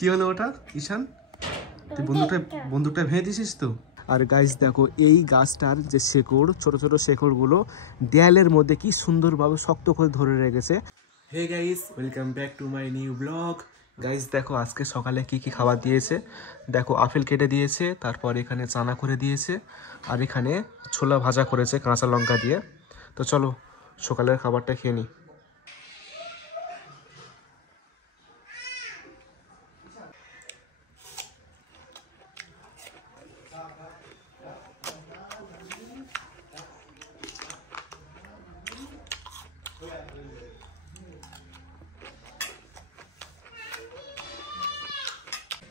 কি হলো ওটা ঈশান? তুই বন্দুকটা ভেঙে দিছিস তো? আর গাইস দেখো এই গাছটার যে শেকড়, ছোট ছোট শেকড়গুলো দেয়ালের মধ্যে কি সুন্দরভাবে শক্ত করে ধরে রেখেছে। Hey guys, welcome back to my new blog. Guys দেখো আজকে সকালে কি কি খাবার দিয়েছে। দেখো আপেল কেটে দিয়েছে, তারপর এখানে চানা করে দিয়েছে, আর এখানে ছোলা ভাজা করেছে কাঁচা লঙ্কা দিয়ে। তো চলো সকালের খাবারটা খেয়ে নিই।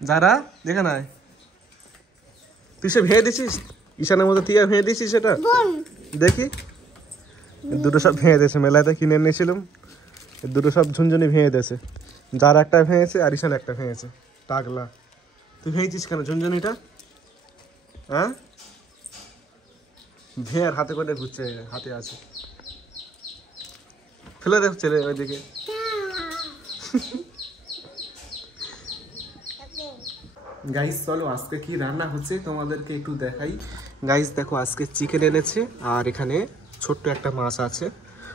যারা দেখে নাই, তুই সে ভেঙে দিছিস ঈশানের মতো, তুই আর ভেঙে দিছিস সেটা দেখি। দুটো সব ভেঙে দিয়েছে, মেলাতে কিনে এনেছিলাম, দুটো সব ঝুনঝুনি ভেঙে দিয়েছে। যার একটা ভেঙেছে আর ঈশান একটা ভেঙেছে। টাকলা, তুই ভেঙেছিস কেন ঝুনঝুনিটা? হ্যাঁ, ভেঙে হাতে করে ঘুরছে, হাতে আছে, ফেলে দেখছে রে ওইদিকে। গাইস চলো আজকে কি রান্না হচ্ছে তোমাদেরকে একটু দেখাই। গাইস দেখো আজকে চিকেন এনেছে, আর এখানে ছোট্ট একটা মাছ আছে।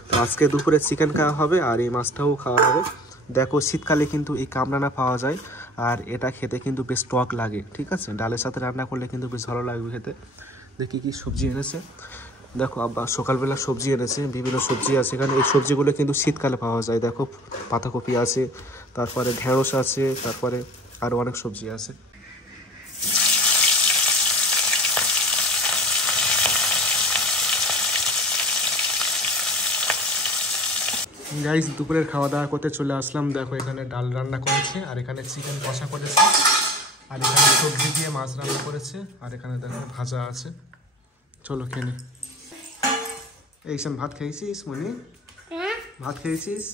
তো আজকে দুপুরে চিকেন খাওয়া হবে, আর এই মাছটাও খাওয়া হবে। দেখো শীতকালে কিন্তু এই কামরাঙা পাওয়া যায়, আর এটা খেতে কিন্তু বেশ টক লাগে। ঠিক আছে, ডালের সাথে রান্না করলে কিন্তু বেশ ভালো লাগবে খেতে। দেখি কি সবজি এনেছে। দেখো আব্বা সকালবেলা সবজি এনেছে, বিভিন্ন সবজি আছে এখানে। এই সবজিগুলো কিন্তু শীতকালে পাওয়া যায়। দেখো পাতাকপি আছে, তারপরে ঢেঁড়স আছে, তারপরে আরও অনেক সবজি আছে। গাইস দুপুরের খাওয়া দাওয়া করতে চলে আসলাম। দেখো এখানে ডাল রান্না করেছে, আর এখানে চিকেন কষা করেছে, আর এখানে সবজি দিয়ে মাছ রান্না করেছে, আর এখানে দেখো ভাজা আছে। চলো খেয়ে নি। এই ঈশান ভাত খেয়েছিস? মনি ভাত খেয়েছিস?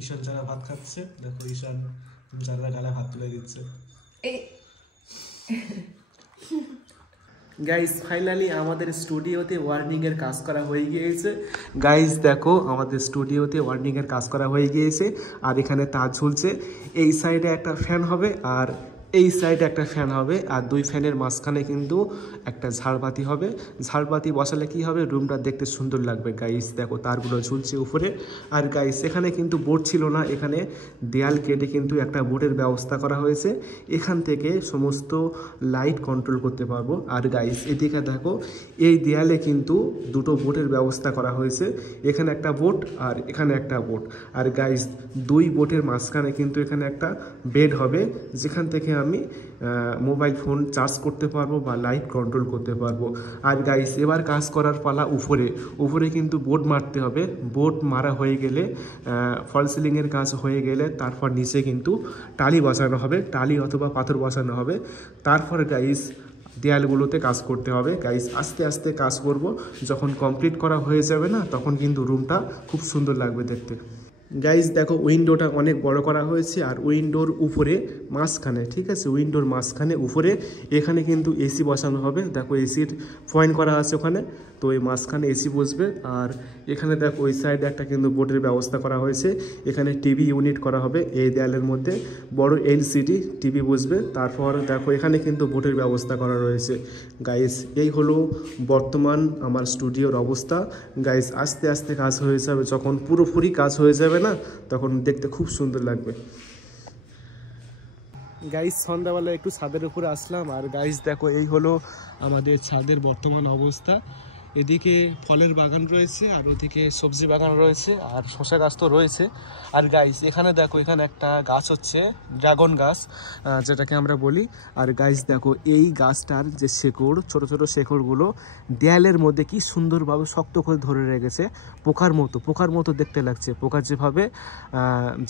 ঈশান যারা ভাত খাচ্ছে, দেখো ঈশান যারা গালে ভাত তুলে দিচ্ছে। গাইস ফাইনালি আমাদের স্টুডিওতে ওয়ার্নিং এর কাজ করা হয়ে গিয়েছে। গাইস দেখো আমাদের স্টুডিওতে ওয়ার্নিং এর কাজ করা হয়ে গিয়েছে, আর এখানে তার ঝুলছে। এই সাইডে একটা ফ্যান হবে, আর এই সাইডে একটা ফ্যান হবে, আর দুই ফ্যানের মাঝখানে কিন্তু একটা ঝাড়বাতি হবে। ঝাড়বাতি বসালে কি হবে, রুমটা দেখতে সুন্দর লাগবে। গাইস দেখো তারগুলো ঝুলছে উপরে। আর গাইস এখানে কিন্তু বোর্ড ছিল না, এখানে দেয়াল কেটে কিন্তু একটা বোর্ডের ব্যবস্থা করা হয়েছে। এখান থেকে সমস্ত লাইট কন্ট্রোল করতে পারবো। আর গাইস এদিকে দেখো এই দেয়ালে কিন্তু দুটো বোর্ডের ব্যবস্থা করা হয়েছে। এখানে একটা বোর্ড আর এখানে একটা বোর্ড। আর গাইস দুই বোর্ডের মাঝখানে কিন্তু এখানে একটা বেড হবে, যেখান থেকে আমি মোবাইল ফোন চার্জ করতে পারবো বা লাইট কন্ট্রোল করতে পারবো। আর গাইস এবার কাজ করার পালা উপরে। উপরে কিন্তু বোর্ড মারতে হবে। বোর্ড মারা হয়ে গেলে, ফল সিলিংয়ের কাজ হয়ে গেলে, তারপর নিচে কিন্তু টালি বসানো হবে, টালি অথবা পাথর বসানো হবে। তারপর গাইস দেয়ালগুলোতে কাজ করতে হবে। গাইস আস্তে আস্তে কাজ করব, যখন কমপ্লিট করা হয়ে যাবে না, তখন কিন্তু রুমটা খুব সুন্দর লাগবে দেখতে। গাইস দেখো উইন্ডোটা অনেক বড় করা হয়েছে, আর উইন্ডোর উপরে মাঝখানে, ঠিক আছে, উইন্ডোর মাঝখানে উপরে এখানে কিন্তু এসি বসানো হবে। দেখো এসির পয়েন্ট করা আছে ওখানে, তো এই মাঝখানে এসি বসবে। আর এখানে দেখো ওই সাইডে একটা কিন্তু বোর্ডের ব্যবস্থা করা হয়েছে, এখানে টিভি ইউনিট করা হবে। এই দেয়ালের মধ্যে বড় এলসিডি টিভি বসবে। তারপর দেখো এখানে কিন্তু বোর্ডের ব্যবস্থা করা রয়েছে। গাইস এই হলো বর্তমান আমার স্টুডিওর অবস্থা। গাইস আস্তে আস্তে কাজ হয়ে যাবে, যখন পুরোপুরি কাজ হয়ে যাবে না, তখন দেখতে খুব সুন্দর লাগবে। গাইস সন্ধ্যাবেলা একটু ছাদের উপরে আসলাম, আর গাইস দেখো এই হলো আমাদের ছাদের বর্তমান অবস্থা। এদিকে ফলের বাগান রয়েছে, আর ওদিকে সবজি বাগান রয়েছে, আর শসা গাছ তো রয়েছে। আর গাইস এখানে দেখো এখানে একটা গাছ হচ্ছে ড্রাগন গাছ, যেটাকে আমরা বলি। আর গাইস দেখো এই গাছটার যে শেকড়, ছোট ছোট শেকড়গুলো দেয়ালের মধ্যে কি সুন্দরভাবে শক্ত করে ধরে রেখেছে, পোকার মতো দেখতে লাগছে। পোকা যেভাবে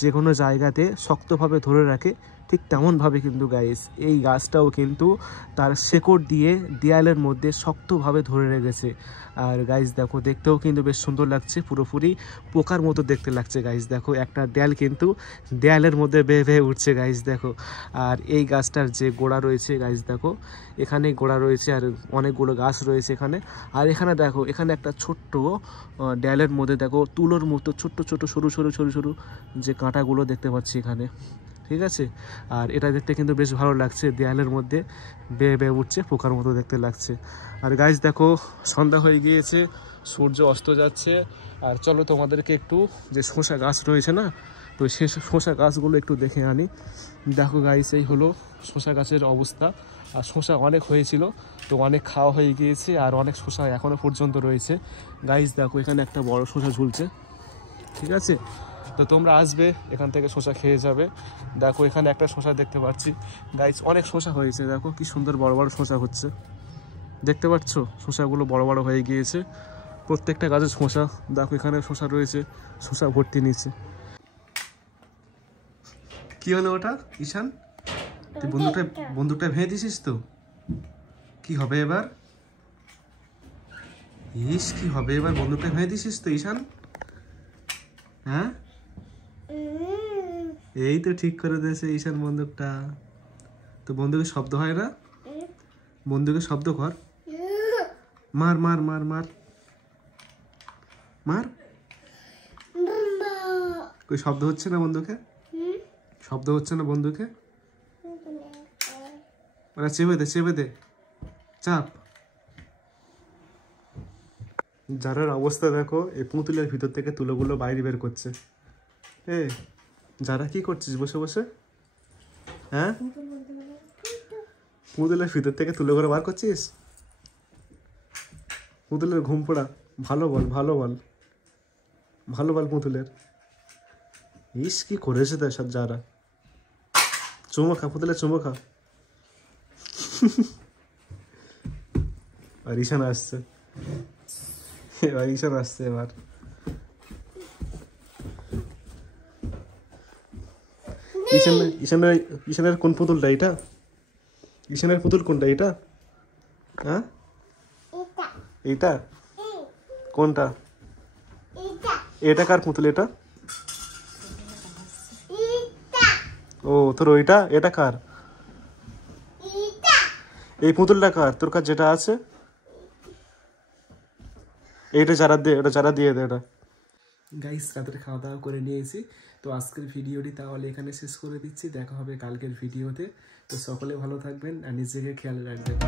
যে কোনো জায়গাতে শক্তভাবে ধরে রাখে, ঠিক তেমনভাবে কিন্তু গাইস এই গাছটাও কিন্তু তার শেকড় দিয়ে দেয়ালের মধ্যে শক্তভাবে ধরে রেখেছে। আর গাইস দেখো দেখতেও কিন্তু বেশ সুন্দর লাগছে, পুরোপুরি পোকার মতো দেখতে লাগছে গাইস। দেখো একটা দেয়াল কিন্তু দেয়ালের মধ্যে বেয়ে বেয়ে উঠছে গাইস দেখো। আর এই গাছটার যে গোড়া রয়েছে গাইস দেখো, এখানে গোড়া রয়েছে আর অনেকগুলো গাছ রয়েছে এখানে। আর এখানে দেখো এখানে একটা ছোট্ট দেয়ালের মধ্যে দেখো তুলোর মতো ছোট্ট ছোট সরু সরু সরু সরু যে কাঁটাগুলো দেখতে পাচ্ছি এখানে, ঠিক আছে। আর এটা দেখতে কিন্তু বেশ ভালো লাগছে, দেয়ালের মধ্যে বেয়ে বেয়ে উঠছে, পোকার মতো দেখতে লাগছে। আর গাইস দেখো সন্ধ্যা হয়ে গিয়েছে, সূর্য অস্ত যাচ্ছে। আর চলো তোমাদেরকে একটু যে শসা গাছ রয়েছে না, তো সেই শসা গাছগুলো একটু দেখে আনি। দেখো গাইস এই হলো শসা গাছের অবস্থা। আর শসা অনেক হয়েছিল, তো অনেক খাওয়া হয়ে গিয়েছে আর অনেক শসা এখনও পর্যন্ত রয়েছে গাইস। দেখো এখানে একটা বড় শসা ঝুলছে, ঠিক আছে। তো তোমরা আসবে এখান থেকে শসা খেয়ে যাবে। দেখো এখানে একটা শসা দেখতে পাচ্ছি গাইস, অনেক শসা হয়েছে, দেখো কি সুন্দর বড় বড় শসা হচ্ছে, দেখতে পাচ্ছ শসাগুলো বড় বড় হয়ে গিয়েছে প্রত্যেকটা গাছের শসা। দেখো এখানে শসা রয়েছে, শসা ভর্তি নিচে। কি হলো ওটা ঈশান, তুই বন্দুকটা ভেঙে দিছিস তো? কি হবে এবার? ইস কি হবে এবার, বন্দুকটা ভেঙে দিছিস তো ঈশান? হ্যাঁ এই তো ঠিক করে দিয়েছে ঈশান বন্দুকটা। তো বন্দুকের শব্দ হয় না, বন্দুকের শব্দ কর, মার মার মার মার মার। কই শব্দ হচ্ছে না বন্দুকে, শব্দ হচ্ছে না বন্দুকে, মানে চেপে দে চেপে দে, চাপ। যারার অবস্থা দেখো, এই পুঁতুলের ভিতর থেকে তুলোগুলো বাইরে বের করছে। এ যারা কি করছিস বসে বসে? হ্যাঁ পুঁতুলের ভিতর থেকে তুলোগুলো বার করছিস? পুতুলের ঘুম পড়া, ভালো বল ভালো বল ভালো বল পুতুলের। ইস কি করেছে তার সাথে যারা, চুমো খা পুতুলের চুমো খা। আর ঈশান আসছে, এবার ঈশান আসছে এবার। ঈশানের কোন পুতুলটা এটা? ঈশানের পুতুল কোনটা এটা? হ্যাঁ এইটা কোনটা? এটা কার পুতুল এটা? ও তোর ওইটা, এটা কার? এই পুতুলটা কার তোর কাছে যেটা আছে? এইটা যারা দে, এটা যারা দিয়ে দে এটা। গাইস রাতের খাওয়া দাওয়া করে নিয়েছি, তো আজকের ভিডিওটি তাহলে এখানে শেষ করে দিচ্ছি। দেখা হবে কালকের ভিডিওতে। তো সকলে ভালো থাকবেন আর নিজেকে খেয়াল রাখবেন।